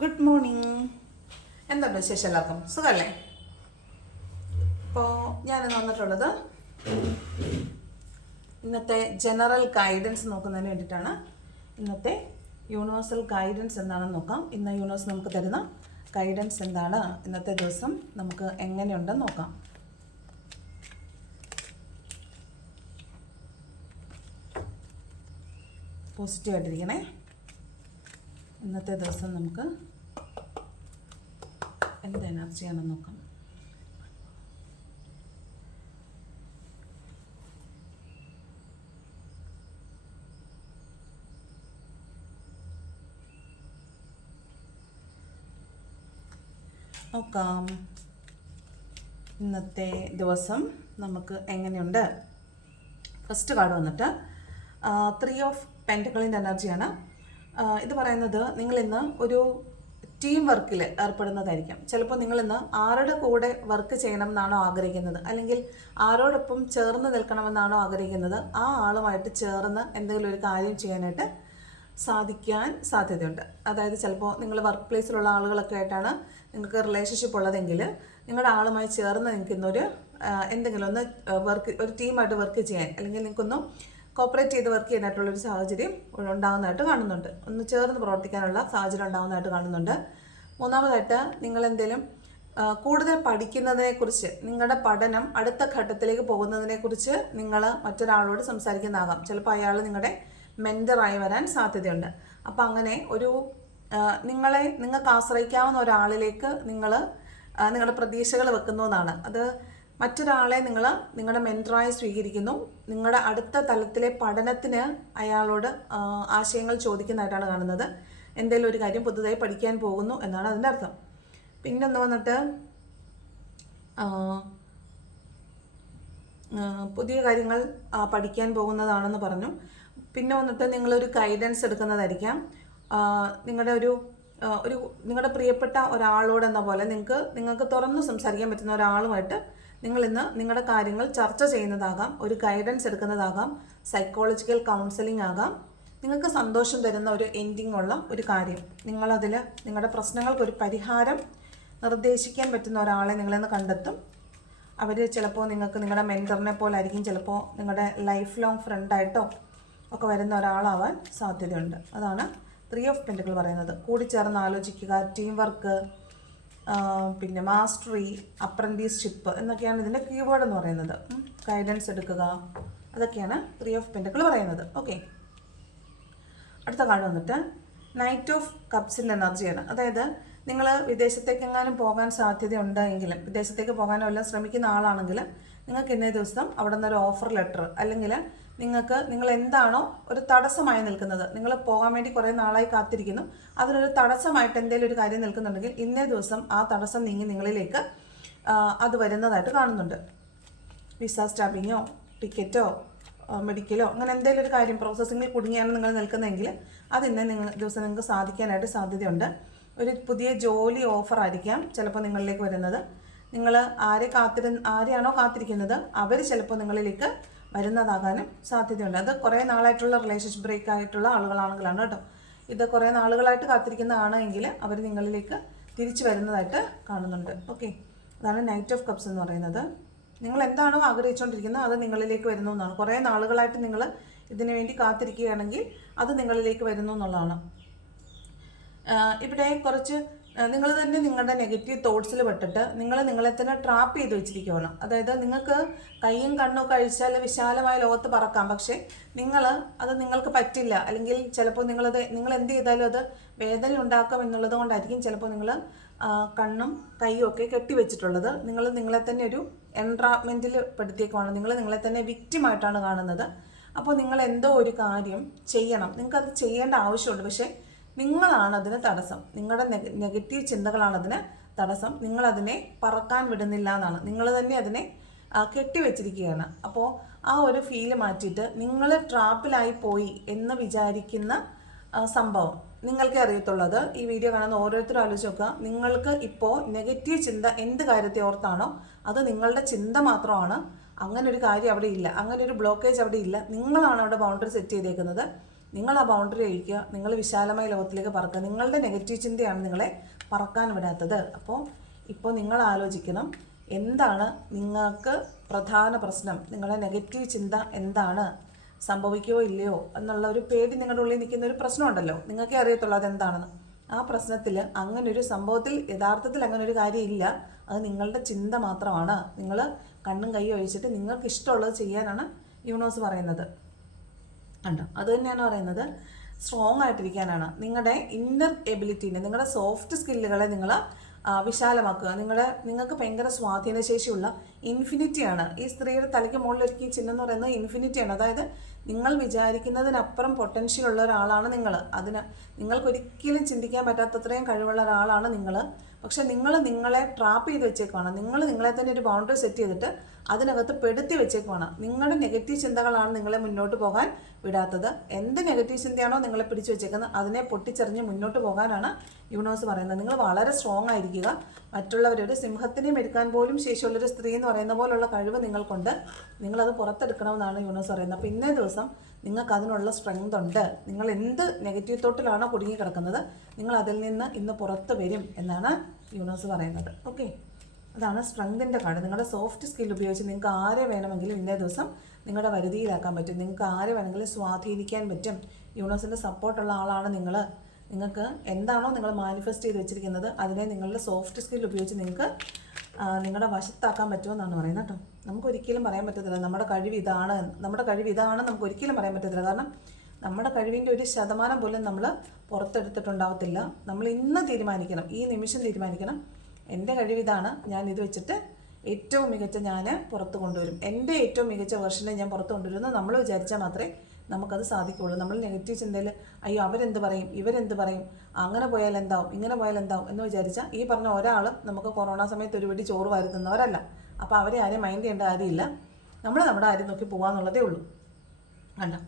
Good morning എന്തുണ്ട് വിശേഷം എല്ലാവർക്കും? സുഖമല്ലേ അപ്പോൾ ഞാനിന്ന് വന്നിട്ടുള്ളത് ഇന്നത്തെ ജനറൽ ഗൈഡൻസ് നോക്കുന്നതിന് വേണ്ടിയിട്ടാണ്. ഇന്നത്തെ യൂണിവേഴ്സൽ ഗൈഡൻസ് എന്താണെന്ന് നോക്കാം. ഇന്ന് യൂണിവേഴ്സ് നമുക്ക് തരുന്ന ഗൈഡൻസ് എന്താണ്? ഇന്നത്തെ ദിവസം നമുക്ക് എങ്ങനെയുണ്ടെന്ന് നോക്കാം. പോസിറ്റീവായിട്ടിരിക്കണേ ഇന്നത്തെ ദിവസം നമുക്ക് എന്ത് എനർജിയാണെന്ന് നോക്കാം. നോക്കാം. ഇന്നത്തെ ദിവസം നമുക്ക് എങ്ങനെയുണ്ട്? ഫസ്റ്റ് കാർഡ് വന്നിട്ട് ത്രീ ഓഫ് പെന്റക്കിളിന്റെ എനർജിയാണ് ഇത് പറയുന്നത് നിങ്ങൾ ഇന്ന് ഒരു ടീം വർക്കിൽ ഏർപ്പെടുന്നതായിരിക്കാം. ചിലപ്പോൾ നിങ്ങൾ ഇന്ന് ആരുടെ കൂടെ വർക്ക് ചെയ്യണം എന്നാണോ ആഗ്രഹിക്കുന്നത്? അല്ലെങ്കിൽ ആരോടൊപ്പം ചേർന്ന് നിൽക്കണമെന്നാണോ ആഗ്രഹിക്കുന്നത്? ആ ആളുമായിട്ട് ചേർന്ന് എന്തെങ്കിലും ഒരു കാര്യം ചെയ്യാനായിട്ട് സാധിക്കാൻ സാധ്യതയുണ്ട്. അതായത് ചിലപ്പോൾ നിങ്ങൾ വർക്ക് പ്ലേസിലുള്ള ആളുകളൊക്കെ ആയിട്ടാണ് നിങ്ങൾക്ക് റിലേഷൻഷിപ്പ് ഉള്ളതെങ്കിൽ നിങ്ങളുടെ ആളുമായി ചേർന്ന് നിൽക്കുന്നൊരു എന്തെങ്കിലും ഒന്ന് വർക്ക് ഒരു ടീമായിട്ട് വർക്ക് ചെയ്യാൻ അല്ലെങ്കിൽ നിങ്ങൾക്കൊന്നും കോപ്പറേറ്റ് ചെയ്ത് വർക്ക് ചെയ്യാനായിട്ടുള്ളൊരു സാഹചര്യം ഉണ്ടാകുന്നതായിട്ട് കാണുന്നുണ്ട്. ഒന്ന് ചേർന്ന് പ്രവർത്തിക്കാനുള്ള സാഹചര്യം ഉണ്ടാകുന്നതായിട്ട് കാണുന്നുണ്ട്. മൂന്നാമതായിട്ട് നിങ്ങൾ എന്തെങ്കിലും കൂടുതൽ പഠിക്കുന്നതിനെക്കുറിച്ച് നിങ്ങളുടെ പഠനം അടുത്ത ഘട്ടത്തിലേക്ക് പോകുന്നതിനെക്കുറിച്ച് നിങ്ങൾ മറ്റൊരാളോട് സംസാരിക്കുന്നതാകാം. ചിലപ്പോൾ അയാൾ നിങ്ങളുടെ മെന്ററായി വരാൻ സാധ്യതയുണ്ട്. അപ്പോൾ അങ്ങനെ ഒരു നിങ്ങളെ നിങ്ങൾക്ക് ആശ്രയിക്കാവുന്ന ഒരാളിലേക്ക് നിങ്ങൾ നിങ്ങളുടെ പ്രതീക്ഷകൾ വെക്കുന്നതാണ് അത് മറ്റൊരാളെ നിങ്ങൾ നിങ്ങളുടെ മെന്ററായി സ്വീകരിക്കുന്നു. നിങ്ങളുടെ അടുത്ത തലത്തിലെ പഠനത്തിന് അയാളോട് ആശയങ്ങൾ ചോദിക്കുന്നതായിട്ടാണ് കാണുന്നത്. എന്തെങ്കിലും ഒരു കാര്യം പുതുതായി പഠിക്കാൻ പോകുന്നു എന്നാണ് അതിന്റെ അർത്ഥം. പിന്നെ ഒന്ന് വന്നിട്ട് പുതിയ കാര്യങ്ങൾ പഠിക്കാൻ പോകുന്നതാണെന്ന് പറഞ്ഞു. പിന്നെ വന്നിട്ട് നിങ്ങളൊരു ഗൈഡൻസ് എടുക്കുന്നതായിരിക്കാം. നിങ്ങളുടെ ഒരു ഒരു നിങ്ങളുടെ പ്രിയപ്പെട്ട ഒരാളോട് എന്ന പോലെ നിങ്ങൾക്ക് നിങ്ങൾക്ക് തുറന്ന് സംസാരിക്കാൻ പറ്റുന്ന ഒരാളുമായിട്ട് നിങ്ങൾ ഇന്ന് നിങ്ങളുടെ കാര്യങ്ങൾ ചർച്ച ചെയ്യുന്നതാകാം ഒരു ഗൈഡൻസ് എടുക്കുന്നതാകാം സൈക്കോളജിക്കൽ കൗൺസിലിംഗ് ആകാം. നിങ്ങൾക്ക് സന്തോഷം തരുന്ന ഒരു എൻഡിങ് ഉള്ള ഒരു കാര്യം. നിങ്ങളതിൽ നിങ്ങളുടെ പ്രശ്നങ്ങൾക്ക് ഒരു പരിഹാരം നിർദ്ദേശിക്കാൻ പറ്റുന്ന ഒരാളെ നിങ്ങളിന്ന് കണ്ടെത്തും. അവർ ചിലപ്പോൾ നിങ്ങൾക്ക് നിങ്ങളുടെ മെന്ററിനെ പോലെ ആയിരിക്കും ചിലപ്പോൾ നിങ്ങളുടെ ലൈഫ് ലോങ് ഫ്രണ്ടായിട്ടോ ഒക്കെ വരുന്ന ഒരാളാവാൻ സാധ്യതയുണ്ട്. അതാണ് ത്രീ ഓഫ് പെന്റുകൾ പറയുന്നത്. കൂടിച്ചേർന്ന് ആലോചിക്കുക ടീം വർക്ക് പിന്നെ മാസ്റ്ററി അപ്രന്റീസ്ഷിപ്പ് എന്നൊക്കെയാണ് ഇതിന്റെ കീവേഡ് എന്ന് പറയുന്നത്. ഗൈഡൻസ് എടുക്കുക. അതൊക്കെയാണ് ത്രീ ഓഫ് പെന്റുകൾ പറയുന്നത്. ഓക്കെ അടുത്ത കാർഡ് വന്നിട്ട് നൈറ്റ് ഓഫ് കപ്സിന്റെ എനർജിയാണ് അതായത് നിങ്ങൾ വിദേശത്തേക്കെങ്ങാനും പോകാൻ സാധ്യതയുണ്ട് എങ്കിലും വിദേശത്തേക്ക് പോകാനോ എല്ലാം ശ്രമിക്കുന്ന ആളാണെങ്കിൽ നിങ്ങൾക്ക് ഇന്നേ ദിവസം അവിടെ നിന്ന് ഒരു ഓഫർ ലെറ്റർ അല്ലെങ്കിൽ നിങ്ങൾക്ക് നിങ്ങൾ എന്താണോ ഒരു തടസ്സമായി നിൽക്കുന്നത് നിങ്ങൾ പോകാൻ വേണ്ടി കുറേ നാളായി കാത്തിരിക്കുന്നു അതിനൊരു തടസ്സമായിട്ട് എന്തെങ്കിലും ഒരു കാര്യം നിൽക്കുന്നുണ്ടെങ്കിൽ ഇന്നേ ദിവസം ആ തടസ്സം നീങ്ങി നിങ്ങളിലേക്ക് അത് വരുന്നതായിട്ട് കാണുന്നുണ്ട്. വിസ സ്റ്റാമ്പിങ്ങോ ടിക്കറ്റോ മെഡിക്കലോ അങ്ങനെ എന്തെങ്കിലും ഒരു കാര്യം പ്രോസസ്സിങ്ങിൽ കുടുങ്ങിയാണ് നിങ്ങൾ നിൽക്കുന്നതെങ്കിൽ അത് ഇന്ന് നിങ്ങൾ ദിവസം നിങ്ങൾക്ക് സാധിക്കാനായിട്ട് സാധ്യതയുണ്ട്. ഒരു പുതിയ ജോലി ഓഫർ ആയിരിക്കാം ചിലപ്പോൾ നിങ്ങളിലേക്ക് വരുന്നത്. നിങ്ങൾ ആരെ കാത്തിരു ആരെയാണോ കാത്തിരിക്കുന്നത് അവർ ചിലപ്പോൾ നിങ്ങളിലേക്ക് വരുന്നതാകാനും സാധ്യതയുണ്ട്. അത് കുറേ നാളായിട്ടുള്ള റിലേഷൻഷിപ്പ് ബ്രേക്ക് ആയിട്ടുള്ള ആളുകളാണെങ്കിലാണ് കേട്ടോ. ഇത് കുറേ നാളുകളായിട്ട് കാത്തിരിക്കുന്നതാണ് എങ്കിൽ അവർ നിങ്ങളിലേക്ക് തിരിച്ചു വരുന്നതായിട്ട് കാണുന്നുണ്ട്. ഓക്കെ അതാണ് നൈറ്റ് ഓഫ് കപ്സ് എന്ന് പറയുന്നത്. നിങ്ങൾ എന്താണോ ആഗ്രഹിച്ചുകൊണ്ടിരിക്കുന്നത് അത് നിങ്ങളിലേക്ക് വരുന്നു എന്നാണ്. കുറേ നാളുകളായിട്ട് നിങ്ങൾ ഇതിനു വേണ്ടി കാത്തിരിക്കുകയാണെങ്കിൽ അത് നിങ്ങളിലേക്ക് വരുന്നു എന്നുള്ളതാണ്. ഇവിടെ കുറച്ച് നിങ്ങൾ തന്നെ നിങ്ങളുടെ നെഗറ്റീവ് തോട്ട്സിൽ പെട്ടിട്ട് നിങ്ങൾ നിങ്ങളെ തന്നെ ട്രാപ്പ് ചെയ്ത് വെച്ചിരിക്കുകയാണ്. അതായത് നിങ്ങൾക്ക് കൈയും കണ്ണും കഴിച്ചാൽ വിശാലമായ ലോകത്ത് പറക്കാം. പക്ഷേ നിങ്ങൾ അത് നിങ്ങൾക്ക് പറ്റില്ല. അല്ലെങ്കിൽ ചിലപ്പോൾ നിങ്ങളത് നിങ്ങൾ എന്ത് ചെയ്താലും അത് വേദന ഉണ്ടാക്കും എന്നുള്ളത് കൊണ്ടായിരിക്കും ചിലപ്പോൾ നിങ്ങൾ കണ്ണും കൈയും ഒക്കെ കെട്ടിവെച്ചിട്ടുള്ളത് നിങ്ങൾ നിങ്ങളെ തന്നെ ഒരു എൻട്രാപ്മെന്റിൽ പെടുത്തിയേക്കുവാണ്. നിങ്ങൾ നിങ്ങളെ തന്നെ വിക്റ്റിമായിട്ടാണ് കാണുന്നത്. അപ്പോൾ നിങ്ങൾ എന്തോ ഒരു കാര്യം ചെയ്യണം. നിങ്ങൾക്കത് ചെയ്യേണ്ട ആവശ്യമുണ്ട്. പക്ഷേ നിങ്ങളാണ് അതിന് തടസ്സം. നിങ്ങളുടെ നെഗ നെഗറ്റീവ് ചിന്തകളാണ് അതിന് തടസ്സം. നിങ്ങളതിനെ പറക്കാൻ വിടുന്നില്ല എന്നാണ്. നിങ്ങൾ തന്നെ അതിനെ കെട്ടിവെച്ചിരിക്കുകയാണ്. അപ്പോൾ ആ ഒരു ഫീൽ മാറ്റിയിട്ട് നിങ്ങൾ ട്രാപ്പിലായി പോയി എന്ന് വിചാരിക്കുന്ന സംഭവം നിങ്ങൾക്കേ അറിയത്തുള്ളത് ഈ വീഡിയോ കാണുന്ന ഓരോരുത്തരും ആലോചിച്ച് നോക്കുക. നിങ്ങൾക്ക് ഇപ്പോൾ നെഗറ്റീവ് ചിന്ത എന്ത് കാര്യത്തെ ഓർത്താണോ അത് നിങ്ങളുടെ ചിന്ത മാത്രമാണ്. അങ്ങനെ ഒരു കാര്യം അവിടെ ഇല്ല. അങ്ങനെ ഒരു ബ്ലോക്കേജ് അവിടെ ഇല്ല. നിങ്ങളാണ് അവിടെ ബൗണ്ടറി സെറ്റ് ചെയ്തേക്കുന്നത്. നിങ്ങൾ ആ ബൗണ്ടറി അഴിക്കുക നിങ്ങൾ വിശാലമായ ലോകത്തിലേക്ക് പറക്കുക. നിങ്ങളുടെ നെഗറ്റീവ് ചിന്തയാണ് നിങ്ങളെ പറക്കാൻ വിടാത്തത്. അപ്പോൾ ഇപ്പോൾ നിങ്ങൾ ആലോചിക്കണം എന്താണ് നിങ്ങൾക്ക് പ്രധാന പ്രശ്നം? നിങ്ങളുടെ നെഗറ്റീവ് ചിന്ത എന്താണ്? സംഭവിക്കുകയോ ഇല്ലയോ? എന്നുള്ള ഒരു പേടി നിങ്ങളുടെ ഉള്ളിൽ നിൽക്കുന്ന ഒരു പ്രശ്നമുണ്ടല്ലോ. നിങ്ങൾക്കേ അറിയത്തുള്ളൂ അതെന്താണെന്ന്. ആ പ്രശ്നത്തിൽ അങ്ങനെ ഒരു സംഭവത്തിൽ യഥാർത്ഥത്തിൽ അങ്ങനെ ഒരു കാര്യമില്ല അത് നിങ്ങളുടെ ചിന്ത മാത്രമാണ്. നിങ്ങൾ കണ്ണും കൈ ഒഴിച്ചിട്ട് നിങ്ങൾക്ക് ഇഷ്ടമുള്ളത് ചെയ്യാനാണ് യൂണിവേഴ്സ് പറയുന്നത്. ഉണ്ടോ അത് തന്നെയാണ് പറയുന്നത്. സ്ട്രോങ് ആയിട്ടിരിക്കാനാണ്. നിങ്ങളുടെ ഇന്നർ എബിലിറ്റീനെ നിങ്ങളുടെ സോഫ്റ്റ് സ്കില്ലുകളെ നിങ്ങൾ വിശാലമാക്കുക. നിങ്ങളുടെ നിങ്ങൾക്ക് ഭയങ്കര സ്വാധീനശേഷിയുള്ള ഇൻഫിനിറ്റിയാണ് ഈ സ്ത്രീയുടെ തലയ്ക്ക് മുകളിലൊരുക്കിയ ചിഹ്നം എന്ന് പറയുന്നത് ഇൻഫിനിറ്റിയാണ് അതായത് നിങ്ങൾ വിചാരിക്കുന്നതിനപ്പുറം പൊട്ടൻഷ്യൽ ഉള്ള ഒരാളാണ് നിങ്ങൾ അതിന് നിങ്ങൾക്കൊരിക്കലും ചിന്തിക്കാൻ പറ്റാത്തത്രയും കഴിവുള്ള ഒരാളാണ് നിങ്ങൾ പക്ഷെ നിങ്ങൾ നിങ്ങളെ ട്രാപ്പ് ചെയ്ത് വെച്ചേക്കുവാണ്. നിങ്ങൾ നിങ്ങളെ തന്നെ ഒരു ബൗണ്ടറി സെറ്റ് ചെയ്തിട്ട് അതിനകത്ത് പെടുത്തി വെച്ചേക്കുവാണ്. നിങ്ങളുടെ നെഗറ്റീവ് ചിന്തകളാണ് നിങ്ങളെ മുന്നോട്ട് പോകാൻ വിടാത്തത്. എന്ത് നെഗറ്റീവ് ചിന്തയാണോ നിങ്ങളെ പിടിച്ചു വെച്ചേക്കുന്നത് അതിനെ പൊട്ടിച്ചെറിഞ്ഞ് മുന്നോട്ട് പോകാനാണ് യൂണിവേഴ്സ് പറയുന്നത്. നിങ്ങൾ വളരെ സ്ട്രോങ് ആയിരിക്കുക. മറ്റുള്ളവരൊരു സിംഹത്തിനെയും എടുക്കാൻ പോലും ശേഷിയുള്ളൊരു സ്ത്രീ എന്ന് പറയുന്ന പോലുള്ള കഴിവ് നിങ്ങൾക്കുണ്ട്. നിങ്ങളത് പുറത്തെടുക്കണമെന്നാണ് യൂണിവേഴ്സ് പറയുന്നത്. അപ്പോൾ ഇന്നേ ദിവസം നിങ്ങൾക്ക് അതിനുള്ള സ്ട്രെങ്ത് ഉണ്ട്. നിങ്ങൾ എന്ത് നെഗറ്റീവ് തോട്ടിലാണോ കുടുങ്ങി കിടക്കുന്നത് നിങ്ങൾ അതിൽ നിന്ന് ഇന്ന് പുറത്ത് വരും എന്നാണ് യൂണിവേഴ്സ് പറയുന്നത്. ഓക്കെ അതാണ് സ്ട്രെങ്തിന്റെ കാർഡ് നിങ്ങളുടെ സോഫ്റ്റ് സ്കിൽ ഉപയോഗിച്ച് നിങ്ങൾക്ക് ആരെ വേണമെങ്കിലും ഇന്നേ ദിവസം നിങ്ങളുടെ വരുതിയിലാക്കാൻ പറ്റും. നിങ്ങൾക്ക് ആരെ വേണമെങ്കിലും സ്വാധീനിക്കാൻ പറ്റും. യൂണിവേഴ്സിന്റെ സപ്പോർട്ടുള്ള ആളാണ് നിങ്ങൾ നിങ്ങൾക്ക് എന്താണോ നിങ്ങൾ മാനിഫെസ്റ്റ് ചെയ്ത് വെച്ചിരിക്കുന്നത് അതിനെ നിങ്ങളുടെ സോഫ്റ്റ് സ്കിൽ ഉപയോഗിച്ച് നിങ്ങൾക്ക് നിങ്ങളുടെ വശത്താക്കാൻ പറ്റുമെന്നാണ് പറയുന്നത് കേട്ടോ. നമുക്ക് ഒരിക്കലും പറയാൻ പറ്റത്തില്ല നമ്മുടെ കഴിവ് ഇതാണ്. നമ്മുടെ കഴിവ് ഇതാണ് നമുക്ക് ഒരിക്കലും പറയാൻ പറ്റത്തില്ല. കാരണം നമ്മുടെ കഴിവിന്റെ ഒരു ശതമാനം പോലും നമ്മൾ പുറത്തെടുത്തിട്ടുണ്ടാവത്തില്ല. നമ്മൾ ഇന്ന് തീരുമാനിക്കണം. ഈ നിമിഷം തീരുമാനിക്കണം. എന്റെ കഴിവ് ഇതാണ് ഞാൻ ഇത് വെച്ചിട്ട് ഏറ്റവും മികച്ച ഞാൻ പുറത്ത് കൊണ്ടുവരും. എന്റെ ഏറ്റവും മികച്ച വെർഷനെ ഞാൻ പുറത്ത് കൊണ്ടുവരുന്നു നമ്മൾ വിചാരിച്ചാൽ മാത്രമേ നമുക്കത് സാധിക്കുകയുള്ളൂ. നമ്മൾ നെഗറ്റീവ് ചിന്തയിൽ അയ്യോ അവരെന്ത് പറയും? ഇവരെന്ത് പറയും? അങ്ങനെ പോയാൽ എന്താവും? ഇങ്ങനെ പോയാൽ എന്താവും? എന്ന് വിചാരിച്ചാൽ ഈ പറഞ്ഞ ഒരാൾ നമുക്ക് കൊറോണ സമയത്ത് ഒരുപടി ചോറ് വരുത്തുന്നവരല്ല. അപ്പോൾ അവരെ ആരെയും മൈൻഡ് ചെയ്യേണ്ട കാര്യമില്ല. നമ്മൾ നമ്മുടെ ആരും നോക്കി പോകാമെന്നുള്ളതേ ഉള്ളൂ. കണ്ടോ?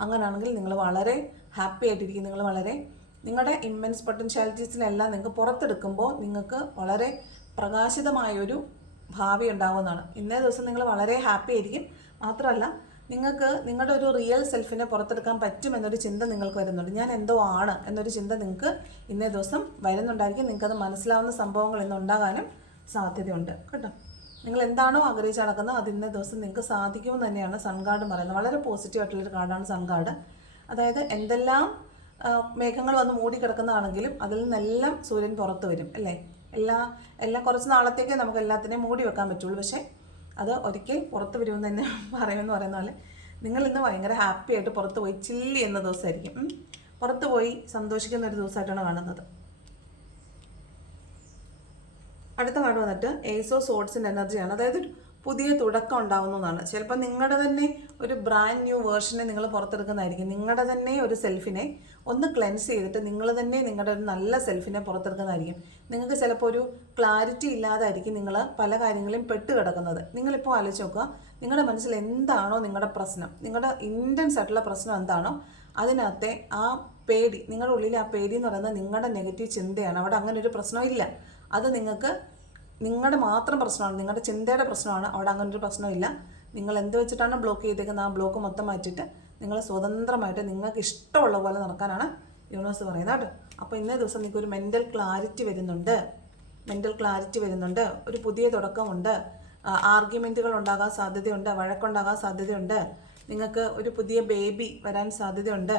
അങ്ങനെയാണെങ്കിൽ നിങ്ങൾ വളരെ ഹാപ്പി ആയിട്ടിരിക്കും. നിങ്ങൾ വളരെ നിങ്ങളുടെ ഇമ്മൻസ് പൊട്ടൻഷ്യാലിറ്റീസിനെല്ലാം നിങ്ങൾക്ക് പുറത്തെടുക്കുമ്പോൾ നിങ്ങൾക്ക് വളരെ പ്രകാശിതമായൊരു ഭാവി ഉണ്ടാവുന്നതാണ്. ഇന്നേ ദിവസം നിങ്ങൾ വളരെ ഹാപ്പി ആയിരിക്കും. മാത്രമല്ല നിങ്ങൾക്ക് നിങ്ങളുടെ ഒരു റിയൽ സെൽഫിനെ പുറത്തെടുക്കാൻ പറ്റുമെന്നൊരു ചിന്ത നിങ്ങൾക്ക് വരുന്നുണ്ട്. ഞാൻ എന്തോ ആണ് എന്നൊരു ചിന്ത നിങ്ങൾക്ക് ഇന്നേ ദിവസം വരുന്നുണ്ടായിരിക്കും. നിങ്ങൾക്കത് മനസ്സിലാവുന്ന സംഭവങ്ങൾ ഇന്ന് ഉണ്ടാകാനും സാധ്യതയുണ്ട്. കേട്ടോ? നിങ്ങൾ എന്താണോ ആഗ്രഹിച്ച് നടക്കുന്നത് അത് ഇന്നേ ദിവസം നിങ്ങൾക്ക് സാധിക്കുമെന്ന് തന്നെയാണ് സൺ കാർഡ് പറയുന്നത്. വളരെ പോസിറ്റീവ് ആയിട്ടുള്ളൊരു കാർഡാണ് സൺ കാർഡ് അതായത് എന്തെല്ലാം മേഘങ്ങൾ വന്ന് മൂടി കിടക്കുന്നതാണെങ്കിലും അതിൽ നിന്നെല്ലാം സൂര്യൻ പുറത്ത് വരും അല്ലേ? എല്ലാ എല്ലാ കുറച്ച് നാളത്തേക്ക് നമുക്ക് എല്ലാത്തിനെയും മൂടി വെക്കാൻ പറ്റുള്ളൂ. പക്ഷേ അത് ഒരിക്കൽ പുറത്ത് വരുമെന്ന് തന്നെ പറയുമെന്ന് പറയുന്ന പോലെ നിങ്ങൾ ഇന്ന് ഭയങ്കര ഹാപ്പി ആയിട്ട് പുറത്ത് പോയി ചില്ലി എന്ന ദിവസമായിരിക്കും. പുറത്ത് പോയി സന്തോഷിക്കുന്ന ഒരു ദിവസമായിട്ടാണ് കാണുന്നത്. അടുത്ത കാർഡ് വന്നിട്ട് ഏസോ സോഡ്സിന്റെ എനർജിയാണ് അതായത് ഒരു പുതിയ തുടക്കം ഉണ്ടാവുന്നതാണ് ചിലപ്പോൾ നിങ്ങളുടെ തന്നെ ഒരു ബ്രാൻഡ് ന്യൂ വേർഷനെ നിങ്ങൾ പുറത്തെടുക്കുന്നതായിരിക്കും. നിങ്ങളുടെ തന്നെ ഒരു സെൽഫിനെ ഒന്ന് ക്ലെൻസ് ചെയ്തിട്ട് നിങ്ങൾ തന്നെ നിങ്ങളുടെ ഒരു നല്ല സെൽഫിനെ പുറത്തെടുക്കുന്നതായിരിക്കും. നിങ്ങൾക്ക് ചിലപ്പോൾ ഒരു ക്ലാരിറ്റി ഇല്ലാതായിരിക്കും നിങ്ങൾ പല കാര്യങ്ങളിലും പെട്ട് കിടക്കുന്നത്. നിങ്ങളിപ്പോൾ ആലോചിച്ച് നോക്കുക നിങ്ങളുടെ മനസ്സിൽ എന്താണോ നിങ്ങളുടെ പ്രശ്നം നിങ്ങളുടെ ഇന്റൻസ് ആയിട്ടുള്ള പ്രശ്നം എന്താണോ അതിനകത്തെ ആ പേടി നിങ്ങളുടെ ഉള്ളിൽ ആ പേടി എന്ന് പറയുന്നത് നിങ്ങളുടെ നെഗറ്റീവ് ചിന്തയാണ്. അവിടെ അങ്ങനെ ഒരു പ്രശ്നമില്ല അത് നിങ്ങൾക്ക് നിങ്ങളുടെ മാത്രം പ്രശ്നമാണ് നിങ്ങളുടെ ചിന്തയുടെ പ്രശ്നമാണ്. അവിടെ അങ്ങനെ ഒരു പ്രശ്നമില്ല നിങ്ങൾ എന്ത് വെച്ചിട്ടാണ് ബ്ലോക്ക് ചെയ്തേക്കുന്നത് ആ ബ്ലോക്ക് മൊത്തം മാറ്റിയിട്ട് നിങ്ങൾ സ്വതന്ത്രമായിട്ട് നിങ്ങൾക്ക് ഇഷ്ടമുള്ള പോലെ നടക്കാനാണ് യൂണിവേഴ്സ് പറയുന്നത് കേട്ടോ. അപ്പോൾ ഇന്നേ ദിവസം നിങ്ങൾക്ക് ഒരു മെന്റൽ ക്ലാരിറ്റി വരുന്നുണ്ട്. മെന്റൽ ക്ലാരിറ്റി വരുന്നുണ്ട്. ഒരു പുതിയ തുടക്കമുണ്ട്. ആർഗ്യുമെന്റുകൾ ഉണ്ടാകാൻ സാധ്യതയുണ്ട്. വഴക്കുണ്ടാകാൻ സാധ്യതയുണ്ട്. നിങ്ങൾക്ക് ഒരു പുതിയ ബേബി വരാൻ സാധ്യതയുണ്ട്.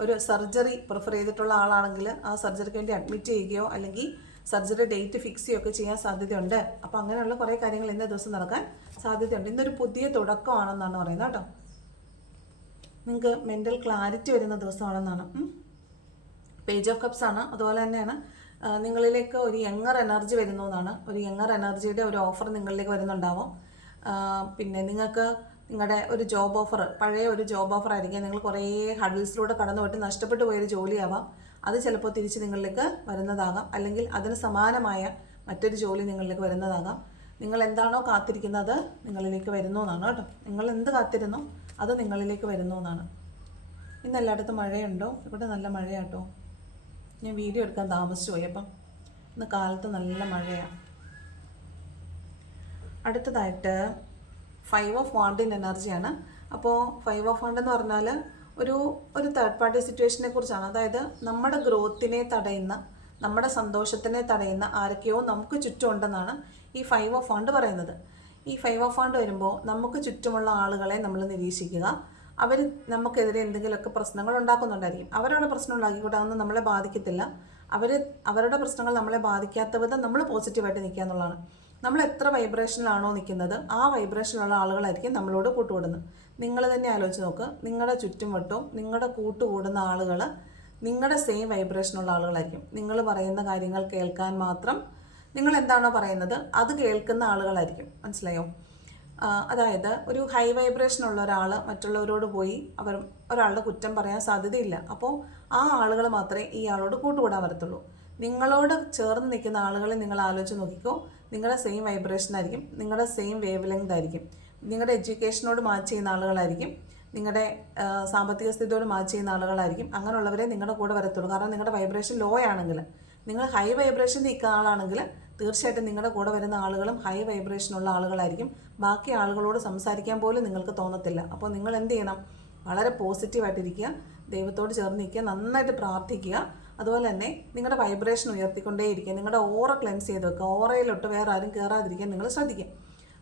ഒരു സർജറി പ്രിഫർ ചെയ്തിട്ടുള്ള ആളാണെങ്കിൽ ആ സർജറിക്ക് വേണ്ടി അഡ്മിറ്റ് ചെയ്യുകയോ അല്ലെങ്കിൽ സർജറി ഡേറ്റ് ഫിക്സ് ചെയ്യുകയൊക്കെ ചെയ്യാൻ സാധ്യതയുണ്ട്. അപ്പോൾ അങ്ങനെയുള്ള കുറേ കാര്യങ്ങൾ ഇന്നേ ദിവസം നടക്കാൻ സാധ്യതയുണ്ട്. ഇന്നൊരു പുതിയ തുടക്കമാണെന്നാണ് പറയുന്നത് കേട്ടോ. നിങ്ങൾക്ക് മെന്റൽ ക്ലാരിറ്റി വരുന്ന ദിവസമാണെന്നാണ്. പേജ് ഓഫ് കപ്സ് ആണ്. അതുപോലെ തന്നെയാണ് നിങ്ങളിലേക്ക് ഒരു യങ്ങർ എനർജി വരുന്നു എന്നാണ് ഒരു യങ്ങർ എനർജിയുടെ ഒരു ഓഫർ നിങ്ങളിലേക്ക് വരുന്നുണ്ടാവും. പിന്നെ നിങ്ങൾക്ക് നിങ്ങളുടെ ഒരു ജോബ് ഓഫർ പഴയ ഒരു ജോബ് ഓഫർ ആയിരിക്കും. നിങ്ങൾ കുറേ ഹഡിൽസിലൂടെ കടന്നു പോയിട്ട് നഷ്ടപ്പെട്ടു പോയൊരു ജോലിയാവാം. അത് ചിലപ്പോൾ തിരിച്ച് നിങ്ങളിലേക്ക് വരുന്നതാകാം. അല്ലെങ്കിൽ അതിന് സമാനമായ മറ്റൊരു ജോലി നിങ്ങളിലേക്ക് വരുന്നതാകാം. നിങ്ങൾ എന്താണോ കാത്തിരിക്കുന്നത് നിങ്ങളിലേക്ക് വരുന്നു എന്നാണ് കേട്ടോ. നിങ്ങൾ എന്ത് കാത്തിരുന്നോ അത് നിങ്ങളിലേക്ക് വരുന്നു എന്നാണ്. ഇന്ന് എല്ലായിടത്തും മഴയുണ്ടോ? ഇവിടെ നല്ല മഴയാട്ടോ. ഞാൻ വീഡിയോ എടുക്കാൻ താമസിച്ചു പോയി. അപ്പം ഇന്ന് കാലത്ത് നല്ല മഴയാണ് അടുത്തതായിട്ട് ഫൈവ് ഓഫ് വാണ്ടിൻ എനർജിയാണ് അപ്പോൾ ഫൈവ് ഓഫ് വാണ്ട് എന്ന് പറഞ്ഞാൽ ഒരു ഒരു തേർഡ് പാർട്ടി സിറ്റുവേഷനെ കുറിച്ചാണ്. അതായത് നമ്മുടെ ഗ്രോത്തിനെ തടയുന്ന നമ്മുടെ സന്തോഷത്തിനെ തടയുന്ന ആരൊക്കെയോ നമുക്ക് ചുറ്റും ഉണ്ടെന്നാണ് ഈ ഫൈവ് ഓഫ് ഫണ്ട് പറയുന്നത്. ഈ ഫൈവ് ഓഫ് ഫണ്ട് വരുമ്പോൾ നമുക്ക് ചുറ്റുമുള്ള ആളുകളെ നമ്മൾ നിരീക്ഷിക്കുക. അവർ നമുക്കെതിരെ എന്തെങ്കിലുമൊക്കെ പ്രശ്നങ്ങൾ ഉണ്ടാക്കുന്നുണ്ടായിരിക്കും. അവരുടെ പ്രശ്നം ഉണ്ടാക്കിക്കൂടെ അതൊന്നും നമ്മളെ ബാധിക്കത്തില്ല. അവർ അവരുടെ പ്രശ്നങ്ങൾ നമ്മളെ ബാധിക്കാത്ത വിധം നമ്മൾ പോസിറ്റീവായിട്ട് നിൽക്കുക എന്നുള്ളതാണ്. നമ്മൾ എത്ര വൈബ്രേഷനിലാണോ നിൽക്കുന്നത് ആ വൈബ്രേഷനുള്ള ആളുകളായിരിക്കും നമ്മളോട് കൂട്ടുകൂടുന്നത്. നിങ്ങൾ തന്നെ ആലോചിച്ച് നോക്ക്. നിങ്ങളുടെ ചുറ്റുവട്ടവും നിങ്ങളുടെ കൂട്ടുകൂടുന്ന ആളുകൾ നിങ്ങളുടെ സെയിം വൈബ്രേഷനുള്ള ആളുകളായിരിക്കും. നിങ്ങൾ പറയുന്ന കാര്യങ്ങൾ കേൾക്കാൻ മാത്രം നിങ്ങൾ എന്താണോ പറയുന്നത് അത് കേൾക്കുന്ന ആളുകളായിരിക്കും. മനസ്സിലായോ? അതായത് ഒരു ഹൈ വൈബ്രേഷൻ ഉള്ള ഒരാൾ മറ്റുള്ളവരോട് പോയി അവർ ഒരാളുടെ കുറ്റം പറയാൻ സാധ്യതയില്ല. അപ്പോൾ ആ ആളുകൾ മാത്രമേ ഈ ആളോട് കൂട്ടുകൂടാൻ വരത്തുള്ളൂ. നിങ്ങളോട് ചേർന്ന് നിൽക്കുന്ന ആളുകളെ നിങ്ങൾ ആലോചിച്ച് നോക്കിക്കോ. നിങ്ങളുടെ സെയിം വൈബ്രേഷൻ ആയിരിക്കും. നിങ്ങളുടെ സെയിം വേവ് ലെങ്ത് ആയിരിക്കും നിങ്ങളുടെ എഡ്യൂക്കേഷനോട് മാച്ച് ചെയ്യുന്ന ആളുകളായിരിക്കും. നിങ്ങളുടെ സാമ്പത്തിക സ്ഥിതിയോട് മാച്ച് ചെയ്യുന്ന ആളുകളായിരിക്കും. അങ്ങനെയുള്ളവരെ നിങ്ങളുടെ കൂടെ വരത്തുള്ളൂ. കാരണം നിങ്ങളുടെ വൈബ്രേഷൻ ലോ ആണെങ്കിൽ നിങ്ങൾ ഹൈ വൈബ്രേഷൻ നിൽക്കുന്ന ആളാണെങ്കിൽ തീർച്ചയായിട്ടും നിങ്ങളുടെ കൂടെ വരുന്ന ആളുകളും ഹൈ വൈബ്രേഷനുള്ള ആളുകളായിരിക്കും. ബാക്കി ആളുകളോട് സംസാരിക്കാൻ പോലും നിങ്ങൾക്ക് തോന്നത്തില്ല. അപ്പോൾ നിങ്ങൾ എന്ത് ചെയ്യണം? വളരെ പോസിറ്റീവായിട്ടിരിക്കുക ദൈവത്തോട് ചേർന്ന് നിൽക്കുക. നന്നായിട്ട് പ്രാർത്ഥിക്കുക. അതുപോലെ തന്നെ നിങ്ങളുടെ വൈബ്രേഷൻ ഉയർത്തിക്കൊണ്ടേയിരിക്കുക. നിങ്ങളുടെ ഓറ ക്ലെൻസ് ചെയ്ത് വെക്കുക. ഓറയിലൊട്ട് വേറെ ആരും കയറാതിരിക്കാൻ നിങ്ങൾ ശ്രദ്ധിക്കുക.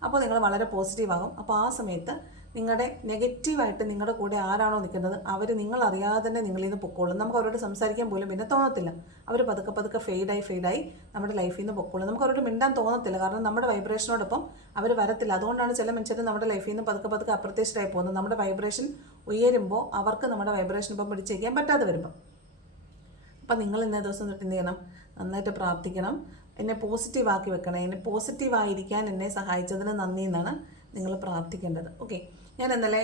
അപ്പോൾ നിങ്ങൾ വളരെ പോസിറ്റീവ് ആകും. അപ്പോൾ ആ സമയത്ത് നിങ്ങളുടെ നെഗറ്റീവായിട്ട് നിങ്ങളുടെ കൂടെ ആരാണോ നിൽക്കുന്നത് അവർ നിങ്ങൾ അറിയാതെ തന്നെ നിങ്ങളിൽ നിന്ന് പൊക്കോളും. നമുക്ക് അവരോട് സംസാരിക്കാൻ പോലും പിന്നെ തോന്നത്തില്ല. അവർ പതുക്കെ പതുക്കെ ഫെയ്ഡായി ഫെയ്ഡായി നമ്മുടെ ലൈഫിൽ നിന്ന് പൊക്കോളും. നമുക്ക് അവരോട് മിണ്ടാൻ തോന്നത്തില്ല. കാരണം നമ്മുടെ വൈബ്രേഷനോടൊപ്പം അവർ വരത്തില്ല. അതുകൊണ്ടാണ് ചില മനുഷ്യർ നമ്മുടെ ലൈഫിൽ നിന്ന് പതുക്കെ പതുക്കെ അപ്രത്യക്ഷരായി പോകുന്നത്. നമ്മുടെ വൈബ്രേഷൻ ഉയരുമ്പോൾ അവർക്ക് നമ്മുടെ വൈബ്രേഷൻ ഇപ്പം പിടിച്ചേക്കാൻ പറ്റാതെ വരുമ്പോൾ അപ്പം നിങ്ങൾ ഇന്നേ ദിവസം തൊട്ട് എന്ത് ചെയ്യണം? നന്നായിട്ട് പ്രാർത്ഥിക്കണം. എന്നെ പോസിറ്റീവ് ആക്കി വെക്കണം. എന്നെ പോസിറ്റീവായിരിക്കാൻ എന്നെ സഹായിച്ചതിന് നന്ദി എന്നാണ് നിങ്ങൾ പ്രാർത്ഥിക്കേണ്ടത്. ഓക്കെ. ഞാൻ ഇന്നലെ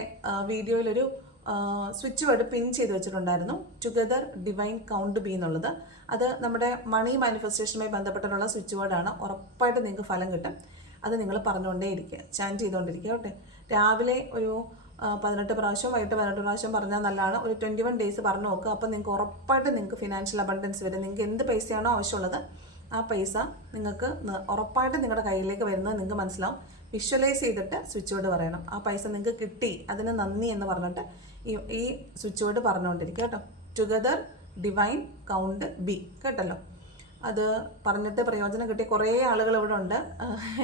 വീഡിയോയിലൊരു സ്വിച്ച് വേർഡ് പിൻ ചെയ്ത് വെച്ചിട്ടുണ്ടായിരുന്നു. ടുഗദർ ഡിവൈൻ കൗണ്ട് ബി എന്നുള്ളത്. അത് നമ്മുടെ മണി മാനിഫെസ്റ്റേഷനുമായി ബന്ധപ്പെട്ടിട്ടുള്ള സ്വിച്ച് വേർഡാണ് ഉറപ്പായിട്ട് നിങ്ങൾക്ക് ഫലം കിട്ടും. അത് നിങ്ങൾ പറഞ്ഞുകൊണ്ടേ ഇരിക്കുക ചാൻ ചെയ്തുകൊണ്ടിരിക്കുക ഓട്ടെ രാവിലെ ഒരു പതിനെട്ട് പ്രാവശ്യം വൈകിട്ട് പതിനെട്ട് പ്രാവശ്യം പറഞ്ഞാൽ നല്ലതാണ്. ഒരു ട്വന്റി വൺ ഡേയ്സ് പറഞ്ഞു നോക്കുക. അപ്പോൾ നിങ്ങൾക്ക് ഉറപ്പായിട്ട് നിങ്ങൾക്ക് ഫിനാൻഷ്യൽ അബണ്ടൻസ് വരും. നിങ്ങൾക്ക് എന്ത് പൈസയാണോ ആവശ്യമുള്ളത് ആ പൈസ നിങ്ങൾക്ക് ഉറപ്പായിട്ട് നിങ്ങളുടെ കയ്യിലേക്ക് വരുന്നത് നിങ്ങൾക്ക് മനസ്സിലാവും. വിഷ്വലൈസ് ചെയ്തിട്ട് സ്വിച്ച് ബോർഡ് പറയണം. ആ പൈസ നിങ്ങൾക്ക് കിട്ടി അതിന് നന്ദി എന്ന് പറഞ്ഞിട്ട് ഈ ഈ സ്വിച്ച് ബോർഡ് പറഞ്ഞുകൊണ്ടിരിക്കുക കേട്ടോ. ടുഗദർ ഡിവൈൻ കൗണ്ട് ബി കേട്ടല്ലോ? അത് പറഞ്ഞിട്ട് പ്രയോജനം കിട്ടിയ കുറേ ആളുകൾ ഇവിടെ ഉണ്ട്.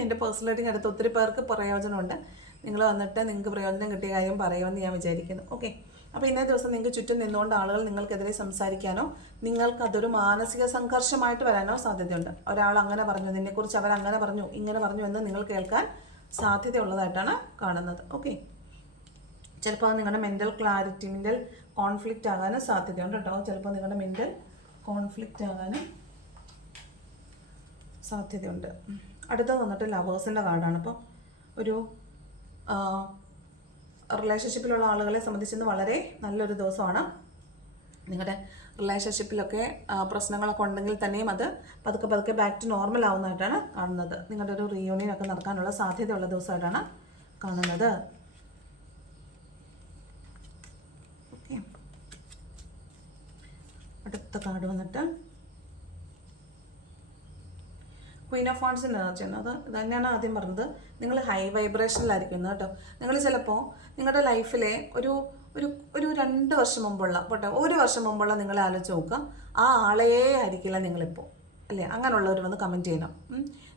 എന്റെ പേഴ്സണൽ അടുത്ത് ഒത്തിരി പേർക്ക് പ്രയോജനമുണ്ട്. നിങ്ങൾ വന്നിട്ട് നിങ്ങൾക്ക് പ്രയോജനം കിട്ടിയ കാര്യം പറയുമെന്ന് ഞാൻ വിചാരിക്കുന്നു. ഓക്കെ അപ്പോൾ ഇന്നേ ദിവസം നിങ്ങൾക്ക് ചുറ്റും നിന്നുകൊണ്ട് ആളുകൾ നിങ്ങൾക്കെതിരെ സംസാരിക്കാനോ നിങ്ങൾക്ക് അതൊരു മാനസിക സംഘർഷമായിട്ട് വരാനോ സാധ്യതയുണ്ട്. ഒരാൾ അങ്ങനെ പറഞ്ഞു നിന്നെക്കുറിച്ച് അവർ അങ്ങനെ പറഞ്ഞു ഇങ്ങനെ പറഞ്ഞു എന്ന് നിങ്ങൾ കേൾക്കാൻ സാധ്യതയുള്ളതായിട്ടാണ് കാണുന്നത്. ഓക്കെ ചിലപ്പോൾ നിങ്ങളുടെ മെന്റൽ ക്ലാരിറ്റി മെന്റൽ കോൺഫ്ലിക്റ്റ് ആകാനും സാധ്യതയുണ്ട് കേട്ടോ. ചിലപ്പോൾ നിങ്ങളുടെ മെന്റൽ കോൺഫ്ലിക്റ്റ് ആകാനും സാധ്യതയുണ്ട്. അടുത്തത് വന്നിട്ട് ലവേഴ്സിന്റെ കാർഡാണ് അപ്പം ഒരു റിലേഷൻഷിപ്പിലുള്ള ആളുകളെ സംബന്ധിച്ചിന്ന് വളരെ നല്ലൊരു ദിവസമാണ്. നിങ്ങളുടെ റിലേഷൻഷിപ്പിലൊക്കെ പ്രശ്നങ്ങളൊക്കെ ഉണ്ടെങ്കിൽ തന്നെയും അത് പതുക്കെ പതുക്കെ ബാക്ക് ടു നോർമൽ ആവുന്നതായിട്ടാണ് കാണുന്നത്. നിങ്ങളുടെ ഒരു റീയൂണിയൻ ഒക്കെ നടക്കാനുള്ള സാധ്യതയുള്ള ദിവസമായിട്ടാണ് കാണുന്നത്. ഓക്കെ അടുത്ത കാർഡ് വന്നിട്ട് ക്വീൻ ഓഫ് ഫോൺസിന്റെ എനർജിയാണ് അത് തന്നെയാണ് ആദ്യം പറഞ്ഞത്. നിങ്ങൾ ഹൈ വൈബ്രേഷനിലായിരിക്കും കേട്ടോ. നിങ്ങൾ ചിലപ്പോൾ നിങ്ങളുടെ ലൈഫിലെ ഒരു ഒരു ഒരു രണ്ട് വർഷം മുമ്പുള്ള പോട്ടെ ഒരു വർഷം മുമ്പുള്ള നിങ്ങൾ ആലോചിച്ച് നോക്കുക. ആ ആളെയേ ആയിരിക്കില്ല നിങ്ങളിപ്പോൾ അല്ലേ? അങ്ങനെയുള്ളവർ വന്ന് കമന്റ് ചെയ്യണം.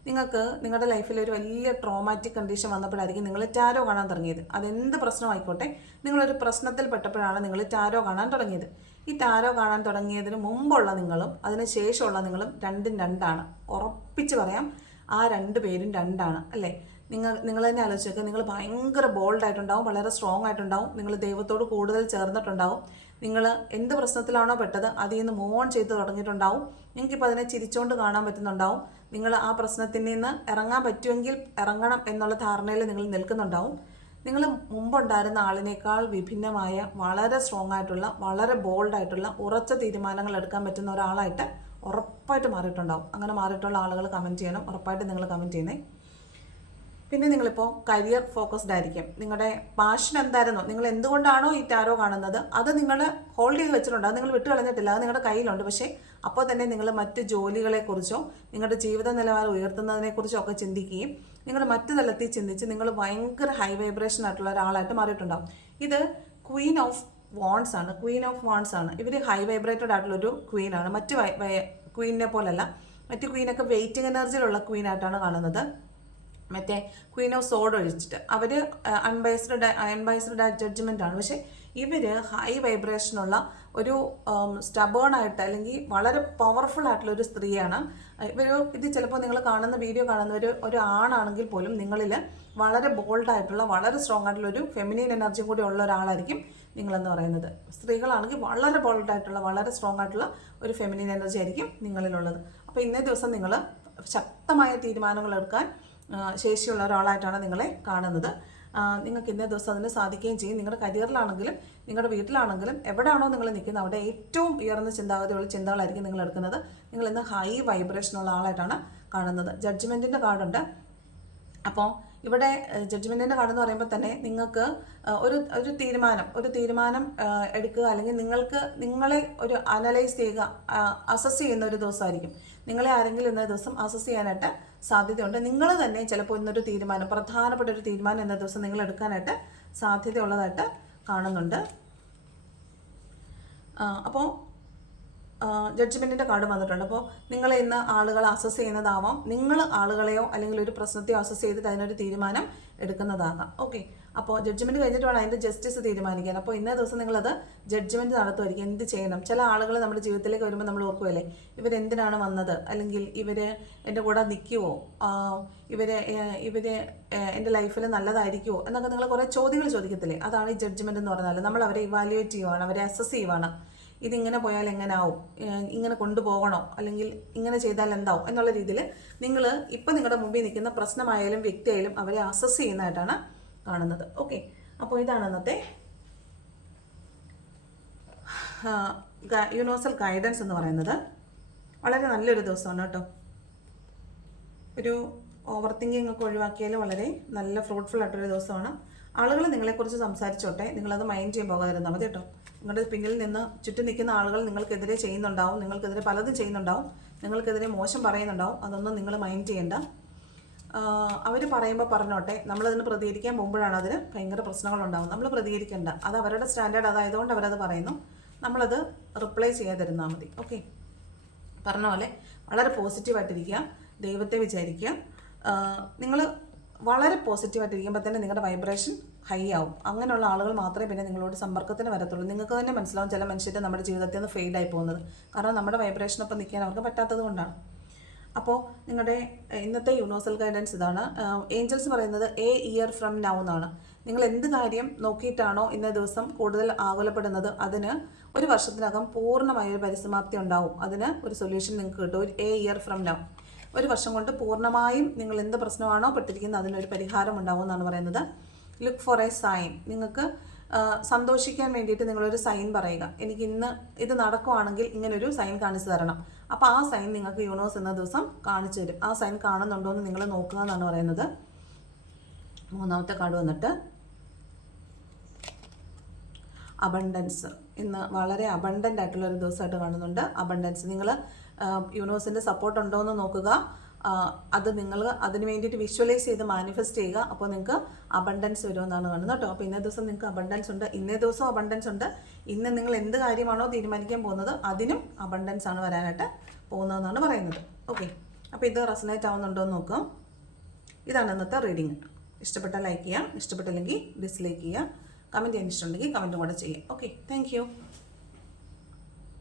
നിങ്ങൾക്ക് നിങ്ങളുടെ ലൈഫിൽ ഒരു വലിയ ട്രോമാറ്റിക് കണ്ടീഷൻ വന്നപ്പോഴായിരിക്കും നിങ്ങൾ ടാരോ കാണാൻ തുടങ്ങിയത്. അതെന്ത് പ്രശ്നമായിക്കോട്ടെ? നിങ്ങളൊരു പ്രശ്നത്തിൽ പെട്ടപ്പോഴാണ് നിങ്ങൾ ടാരോ കാണാൻ തുടങ്ങിയത്. ഈ താരോ കാണാൻ തുടങ്ങിയതിന് മുമ്പുള്ള നിങ്ങളും അതിന് ശേഷമുള്ള നിങ്ങളും രണ്ടും രണ്ടാണ്. ഉറപ്പിച്ച് പറയാം ആ രണ്ട് പേരും രണ്ടാണ് അല്ലേ? നിങ്ങൾ നിങ്ങൾ തന്നെ ആലോചിച്ച് നോക്കുക നിങ്ങൾ ഭയങ്കര ബോൾഡ് ആയിട്ടുണ്ടാവും വളരെ സ്ട്രോങ് ആയിട്ടുണ്ടാവും. നിങ്ങൾ ദൈവത്തോട് കൂടുതൽ ചേർന്നിട്ടുണ്ടാവും. നിങ്ങൾ എന്ത് പ്രശ്നത്തിലാണോ പെട്ടത് അതിൽ നിന്ന് മൂവ് ഓൺ ചെയ്ത് തുടങ്ങിയിട്ടുണ്ടാവും. നിങ്ങൾക്കിപ്പോൾ അതിനെ ചിരിച്ചുകൊണ്ട് കാണാൻ പറ്റുന്നുണ്ടാവും. നിങ്ങൾ ആ പ്രശ്നത്തിൽ നിന്ന് ഇറങ്ങാൻ പറ്റുമെങ്കിൽ ഇറങ്ങണം എന്നുള്ള ധാരണയിൽ നിങ്ങൾ നിൽക്കുന്നുണ്ടാവും. നിങ്ങൾ മുമ്പുണ്ടായിരുന്ന ആളിനേക്കാൾ വിഭിന്നമായ വളരെ സ്ട്രോങ് ആയിട്ടുള്ള വളരെ ബോൾഡ് ആയിട്ടുള്ള ഉറച്ച തീരുമാനങ്ങൾ എടുക്കാൻ പറ്റുന്ന ഒരാളായിട്ട് ഉറപ്പായിട്ട് മാറിയിട്ടുണ്ടാവും. അങ്ങനെ മാറിയിട്ടുള്ള ആളുകൾ കമന്റ് ചെയ്യണം ഉറപ്പായിട്ട് നിങ്ങൾ കമന്റ് ചെയ്യണേ പിന്നെ നിങ്ങളിപ്പോൾ കരിയർ ഫോക്കസ്ഡ് ആയിരിക്കും. നിങ്ങളുടെ പാഷൻ എന്തായിരുന്നോ? നിങ്ങൾ എന്തുകൊണ്ടാണോ ഈ ടാരോ കാണുന്നത്? അത് നിങ്ങൾ ഹോൾഡ് ചെയ്ത് വെച്ചിട്ടുണ്ട്. അത് നിങ്ങൾ വിട്ടു കളഞ്ഞിട്ടില്ല അത് നിങ്ങളുടെ കയ്യിലുണ്ട്. പക്ഷേ അപ്പോൾ തന്നെ നിങ്ങൾ മറ്റ് ജോലികളെക്കുറിച്ചോ നിങ്ങളുടെ ജീവിത നിലവാരം ഉയർത്തുന്നതിനെക്കുറിച്ചോ ഒക്കെ ചിന്തിക്കുകയും നിങ്ങൾ മറ്റു തലത്തിൽ ചിന്തിച്ച് നിങ്ങൾ ഭയങ്കര ഹൈ വൈബ്രേഷൻ ആയിട്ടുള്ള ഒരാളായിട്ട് മാറിയിട്ടുണ്ടാവും. ഇത് ക്വീൻ ഓഫ് വാൺസ് ആണ്. ക്വീൻ ഓഫ് വാൺസ് ആണ്. ഇവർ ഹൈ വൈബ്രേറ്റഡ് ആയിട്ടുള്ള ഒരു ക്വീൻ ആണ്. മറ്റ് ക്വീനിനെ പോലല്ല. മറ്റ് ക്വീനൊക്കെ വെയിറ്റിംഗ് എനർജിയിലുള്ള ക്വീൻ ആയിട്ടാണ് കാണുന്നത്. മറ്റേ ക്വീൻ ഓഫ് സോഡ് ഒഴിച്ചിട്ട്. അവർ അൺബൈസ്ഡ് അൺബൈസ്ഡ് ജഡ്ജ്മെന്റ് ആണ്. പക്ഷേ ഇവർ ഹൈ വൈബ്രേഷനുള്ള ഒരു സ്റ്റബേൺ ആയിട്ട് അല്ലെങ്കിൽ വളരെ പവർഫുൾ ആയിട്ടുള്ള ഒരു സ്ത്രീയാണ്. ഇവർ ഇത് ചിലപ്പോൾ നിങ്ങൾ കാണുന്ന വീഡിയോ കാണുന്ന ഒരു ഒരു ആണാണെങ്കിൽ പോലും നിങ്ങളിൽ വളരെ ബോൾഡായിട്ടുള്ള വളരെ സ്ട്രോങ് ആയിട്ടുള്ള ഒരു ഫെമിനീൻ എനർജി കൂടി ഉള്ള ഒരാളായിരിക്കും നിങ്ങളെന്ന് പറയുന്നത്. സ്ത്രീകളാണെങ്കിൽ വളരെ ബോൾഡായിട്ടുള്ള വളരെ സ്ട്രോങ് ആയിട്ടുള്ള ഒരു ഫെമിനീൻ എനർജി ആയിരിക്കും നിങ്ങളിലുള്ളത്. അപ്പോൾ ഇന്നേ ദിവസം നിങ്ങൾ ശക്തമായ തീരുമാനങ്ങൾ എടുക്കാൻ ശേഷിയുള്ള ഒരാളായിട്ടാണ് നിങ്ങളെ കാണുന്നത്. നിങ്ങൾക്ക് ഇന്നേ ദിവസം അതിന് സാധിക്കുകയും ചെയ്യും. നിങ്ങളുടെ കരിയറിലാണെങ്കിലും നിങ്ങളുടെ വീട്ടിലാണെങ്കിലും എവിടെയാണോ നിങ്ങൾ നിൽക്കുന്നത് അവിടെ ഏറ്റവും ഉയർന്ന ചിന്താഗതിയുള്ള ചിന്തകളായിരിക്കും നിങ്ങൾ എടുക്കുന്നത്. നിങ്ങൾ ഇന്ന് ഹൈ വൈബ്രേഷനുള്ള ആളായിട്ടാണ് കാണുന്നത്. ജഡ്ജ്മെന്റിന്റെ കാർഡുണ്ട് അപ്പോൾ ഇവിടെ ജഡ്ജ്മെന്റിന്റെ കാർഡ് എന്ന് പറയുമ്പോൾ തന്നെ നിങ്ങൾക്ക് ഒരു ഒരു തീരുമാനം ഒരു തീരുമാനം എടുക്കുക. അല്ലെങ്കിൽ നിങ്ങൾക്ക് നിങ്ങളെ ഒരു അനലൈസ് ചെയ്യുക അസസ് ചെയ്യുന്ന ഒരു ദിവസമായിരിക്കും. നിങ്ങളെ ആരെങ്കിലും ഇന്ന ദിവസം അസസ് ചെയ്യാനായിട്ട് സാധ്യതയുണ്ട്. നിങ്ങൾ തന്നെ ചിലപ്പോൾ ഇന്നൊരു തീരുമാനം പ്രധാനപ്പെട്ട ഒരു തീരുമാനം ഇന്ന ദിവസം നിങ്ങൾ എടുക്കാനായിട്ട് സാധ്യതയുള്ളതായിട്ട് കാണുന്നുണ്ട്. അപ്പോൾ ജഡ്ജ്മെന്റിന്റെ കാർഡ് വന്നിട്ടുണ്ട്. അപ്പോൾ നിങ്ങൾ ഇന്ന് ആളുകളെ അസസ് ചെയ്യുന്നതാവാം. നിങ്ങൾ ആളുകളെയോ അല്ലെങ്കിൽ ഒരു പ്രശ്നത്തെയോ അസസ് ചെയ്തിട്ട് അതിനൊരു തീരുമാനം എടുക്കുന്നതാകാം ഓക്കെ അപ്പോൾ ജഡ്ജ്മെന്റ് കഴിഞ്ഞിട്ട് വേണം അതിന്റെ ജസ്റ്റിസ് തീരുമാനിക്കാൻ. അപ്പോൾ ഇന്നേ ദിവസം നിങ്ങളത് ജഡ്ജ്മെന്റ് നടത്തുമായിരിക്കും. എന്ത് ചെയ്യണം? ചില ആളുകൾ നമ്മുടെ ജീവിതത്തിലേക്ക് വരുമ്പോൾ നമ്മൾ ഓർക്കുമല്ലേ ഇവരെന്തിനാണ് വന്നത്? അല്ലെങ്കിൽ ഇവർ എന്റെ കൂടെ നിൽക്കുമോ ഇവർ ഇവർ എന്റെ ലൈഫിൽ നല്ലതായിരിക്കുമോ എന്നൊക്കെ നിങ്ങൾ കുറേ ചോദ്യങ്ങൾ ചോദിക്കത്തില്ലേ? അതാണ് ഈ ജഡ്ജ്മെന്റ് എന്ന് പറഞ്ഞാൽ നമ്മൾ അവരെ ഇവാലുവേറ്റ് ചെയ്യുവാണ് അവരെ അസസ് ചെയ്യുവാണ്. ഇതിങ്ങനെ പോയാൽ എങ്ങനാവും? ഇങ്ങനെ കൊണ്ടുപോകണോ? അല്ലെങ്കിൽ ഇങ്ങനെ ചെയ്താൽ എന്താവും? എന്നുള്ള രീതിയിൽ നിങ്ങൾ ഇപ്പം നിങ്ങളുടെ മുമ്പിൽ നിൽക്കുന്ന പ്രശ്നമായാലും വ്യക്തിയായാലും അവരെ അസസ് ചെയ്യുന്നതായിട്ടാണ് കാണുന്നത്. ഓക്കെ അപ്പോൾ ഇതാണ് ഇന്നത്തെ യൂണിവേഴ്സൽ ഗൈഡൻസ് എന്ന് പറയുന്നത്. വളരെ നല്ലൊരു ദിവസമാണ് കേട്ടോ. ഒരു ഓവർ തിങ്കിങ് ഒക്കെ ഒഴിവാക്കിയാൽ വളരെ നല്ല ഫ്രൂട്ട്ഫുൾ ആയിട്ടൊരു ദിവസമാണ്. ആളുകൾ നിങ്ങളെക്കുറിച്ച് സംസാരിച്ചോട്ടെ. നിങ്ങളത് മൈൻഡ് ചെയ്യാൻ പോകാതിരുന്നാൽ മതി കേട്ടോ. നിങ്ങളുടെ പിന്നിൽ നിന്ന് ചുറ്റും നിൽക്കുന്ന ആളുകൾ നിങ്ങൾക്കെതിരെ ചെയ്യുന്നുണ്ടാവും നിങ്ങൾക്കെതിരെ പലതും ചെയ്യുന്നുണ്ടാവും നിങ്ങൾക്കെതിരെ മോശം പറയുന്നുണ്ടാവും അതൊന്നും നിങ്ങൾ മൈൻഡ് ചെയ്യേണ്ട. അവർ പറയുമ്പോൾ പറഞ്ഞോട്ടെ നമ്മളതിന് പ്രതികരിക്കാൻ പോകുമ്പോഴാണ് അതിന് ഭയങ്കര പ്രശ്നങ്ങളുണ്ടാവും. നമ്മൾ പ്രതികരിക്കേണ്ട. അത് അവരുടെ സ്റ്റാൻഡേർഡ് അതായതുകൊണ്ട് അവരത് പറയുന്നു. നമ്മളത് റിപ്ലൈ ചെയ്യാതിരുന്നാൽ മതി. ഓക്കെ? പറഞ്ഞ പോലെ വളരെ പോസിറ്റീവായിട്ടിരിക്കുക ദൈവത്തെ വിചാരിക്കുക. നിങ്ങൾ വളരെ പോസിറ്റീവായിട്ടിരിക്കുമ്പോൾ തന്നെ നിങ്ങളുടെ വൈബ്രേഷൻ ഹൈ ആവും അങ്ങനെയുള്ള ആളുകൾ മാത്രമേ പിന്നെ നിങ്ങളോട് സമ്പർക്കത്തിന് വരത്തുള്ളൂ. നിങ്ങൾക്ക് തന്നെ മനസ്സിലാവും ചില മനുഷ്യർ നമ്മുടെ ജീവിതത്തിൽ നിന്ന് ആയി പോകുന്നത്. കാരണം നമ്മുടെ വൈബ്രേഷനൊപ്പം നിൽക്കാൻ അവർക്ക് പറ്റാത്തത് കൊണ്ടാണ്. അപ്പോൾ നിങ്ങളുടെ ഇന്നത്തെ യൂണിവേഴ്സൽ ഗൈഡൻസ് ഇതാണ്. ഏഞ്ചൽസ് പറയുന്നത് എ ഇയർ ഫ്രം നൗ എന്നാണ്. നിങ്ങൾ എന്ത് കാര്യം നോക്കിയിട്ടാണോ ഇന്ന ദിവസം കൂടുതൽ ആകുലപ്പെടുന്നത്? അതിന് ഒരു വർഷത്തിനകം പൂർണമായ ഒരു പരിസമാപ്തി ഉണ്ടാവും. അതിന് ഒരു സൊല്യൂഷൻ നിങ്ങൾക്ക് കിട്ടും. ഒരു എ ഇയർ ഫ്രം നൗ ഒരു വർഷം കൊണ്ട് പൂർണമായും നിങ്ങൾ എന്ത് പ്രശ്നമാണോ പെട്ടിരിക്കുന്നത് അതിനൊരു പരിഹാരം ഉണ്ടാവും എന്നാണ് പറയുന്നത്. ലുക്ക് ഫോർ എ സൈൻ നിങ്ങൾക്ക് സന്തോഷിക്കാൻ വേണ്ടിയിട്ട് നിങ്ങളൊരു സൈൻ പറയുക. എനിക്ക് ഇന്ന് ഇത് നടക്കുവാണെങ്കിൽ ഇങ്ങനൊരു സൈൻ കാണിച്ചു തരണം. അപ്പോൾ ആ സൈൻ നിങ്ങൾക്ക് യൂണിവേഴ്സ് എന്ന ദിവസം കാണിച്ചു തരും. ആ സൈൻ കാണുന്നുണ്ടോ എന്ന് നിങ്ങൾ നോക്കുക എന്നാണ് പറയുന്നത്. മൂന്നാമത്തെ കാർഡ് വന്നിട്ട് അബണ്ടൻസ് ഇന്ന് വളരെ അബണ്ടന്റ് ആയിട്ടുള്ള ഒരു ദിവസമായിട്ട് കാണുന്നുണ്ട്. അബണ്ടൻസ് നിങ്ങൾ യൂണിവേഴ്സിന്റെ സപ്പോർട്ട് ഉണ്ടോ എന്ന് നോക്കുക. അത് നിങ്ങൾ അതിന് വേണ്ടിയിട്ട് വിഷ്വലൈസ് ചെയ്ത് മാനിഫെസ്റ്റ് ചെയ്യുക. അപ്പോൾ നിങ്ങൾക്ക് അബണ്ടൻസ് വരുമെന്നാണ് കാണുന്നത് കേട്ടോ. അപ്പോൾ ഇന്നേ ദിവസം നിങ്ങൾക്ക് അബണ്ടൻസ് ഉണ്ട്. ഇന്നേ ദിവസം അബണ്ടൻസ് ഉണ്ട്. ഇന്ന് നിങ്ങൾ എന്ത് കാര്യമാണോ തീരുമാനിക്കാൻ പോകുന്നത് അതിനും അബണ്ടൻസ് ആണ് വരാനായിട്ട് പോകുന്നതെന്നാണ് പറയുന്നത്. ഓക്കെ അപ്പോൾ ഇത് റെസനേറ്റ് ആവുന്നുണ്ടോ എന്ന് നോക്കാം. ഇതാണ് ഇന്നത്തെ റീഡിങ് ഇഷ്ടപ്പെട്ടാൽ ലൈക്ക് ചെയ്യാം. ഇഷ്ടപ്പെട്ടില്ലെങ്കിൽ ഡിസ്ലൈക്ക് ചെയ്യുക കമന്റ് ചെയ്യാൻ ഇഷ്ടമുണ്ടെങ്കിൽ കമന്റും കൂടെ ചെയ്യാം. Okay thank